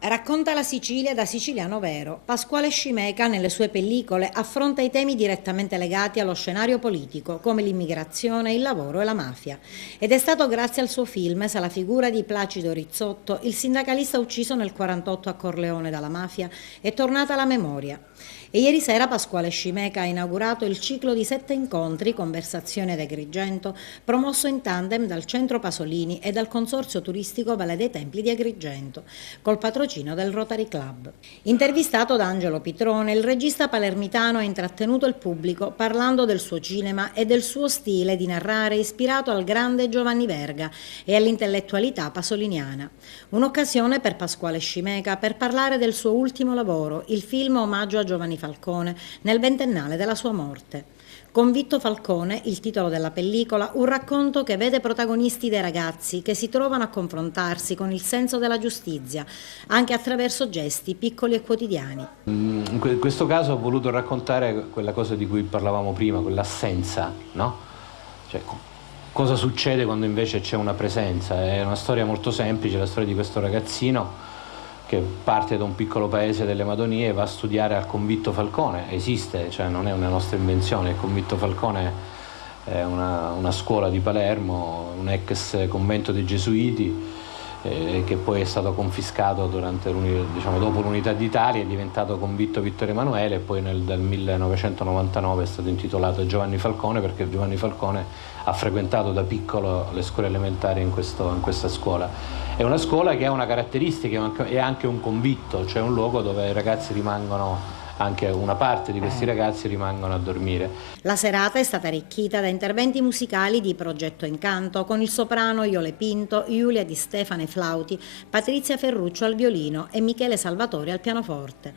Racconta la Sicilia da siciliano vero. Pasquale Scimeca nelle sue pellicole affronta i temi direttamente legati allo scenario politico, come l'immigrazione, il lavoro e la mafia. Ed è stato grazie al suo film se la figura di Placido Rizzotto, il sindacalista ucciso nel 48 a Corleone dalla mafia, è tornata alla memoria. E ieri sera Pasquale Scimeca ha inaugurato il ciclo di 7 incontri, Conversazione ad Agrigento, promosso in tandem dal Centro Pasolini e dal Consorzio Turistico Valle dei Templi di Agrigento, col patrocino del Rotary Club. Intervistato da Angelo Pitrone, il regista palermitano ha intrattenuto il pubblico parlando del suo cinema e del suo stile di narrare ispirato al grande Giovanni Verga e all'intellettualità pasoliniana. Un'occasione per Pasquale Scimeca per parlare del suo ultimo lavoro, il film Omaggio a Giovanni Falcone, nel ventennale della sua morte. Convitto Falcone, il titolo della pellicola, un racconto che vede protagonisti dei ragazzi che si trovano a confrontarsi con il senso della giustizia, anche attraverso gesti piccoli e quotidiani. In questo caso ho voluto raccontare quella cosa di cui parlavamo prima, quell'assenza, no? Cioè, cosa succede quando invece c'è una presenza? È una storia molto semplice, la storia di questo ragazzino che parte da un piccolo paese delle Madonie e va a studiare al Convitto Falcone. Esiste, cioè non è una nostra invenzione. Il Convitto Falcone è una scuola di Palermo, un ex convento dei Gesuiti, che poi è stato confiscato dopo l'unità d'Italia, è diventato Convitto Vittorio Emanuele e poi dal 1999 è stato intitolato Giovanni Falcone, perché Giovanni Falcone ha frequentato da piccolo le scuole elementari in questa scuola. È una scuola che ha una caratteristica, è anche un convitto, cioè un luogo dove i ragazzi rimangono, anche una parte di questi ragazzi rimangono a dormire. La serata è stata arricchita da interventi musicali di Progetto Incanto con il soprano Iole Pinto, Giulia Di Stefane flauti, Patrizia Ferruccio al violino e Michele Salvatore al pianoforte.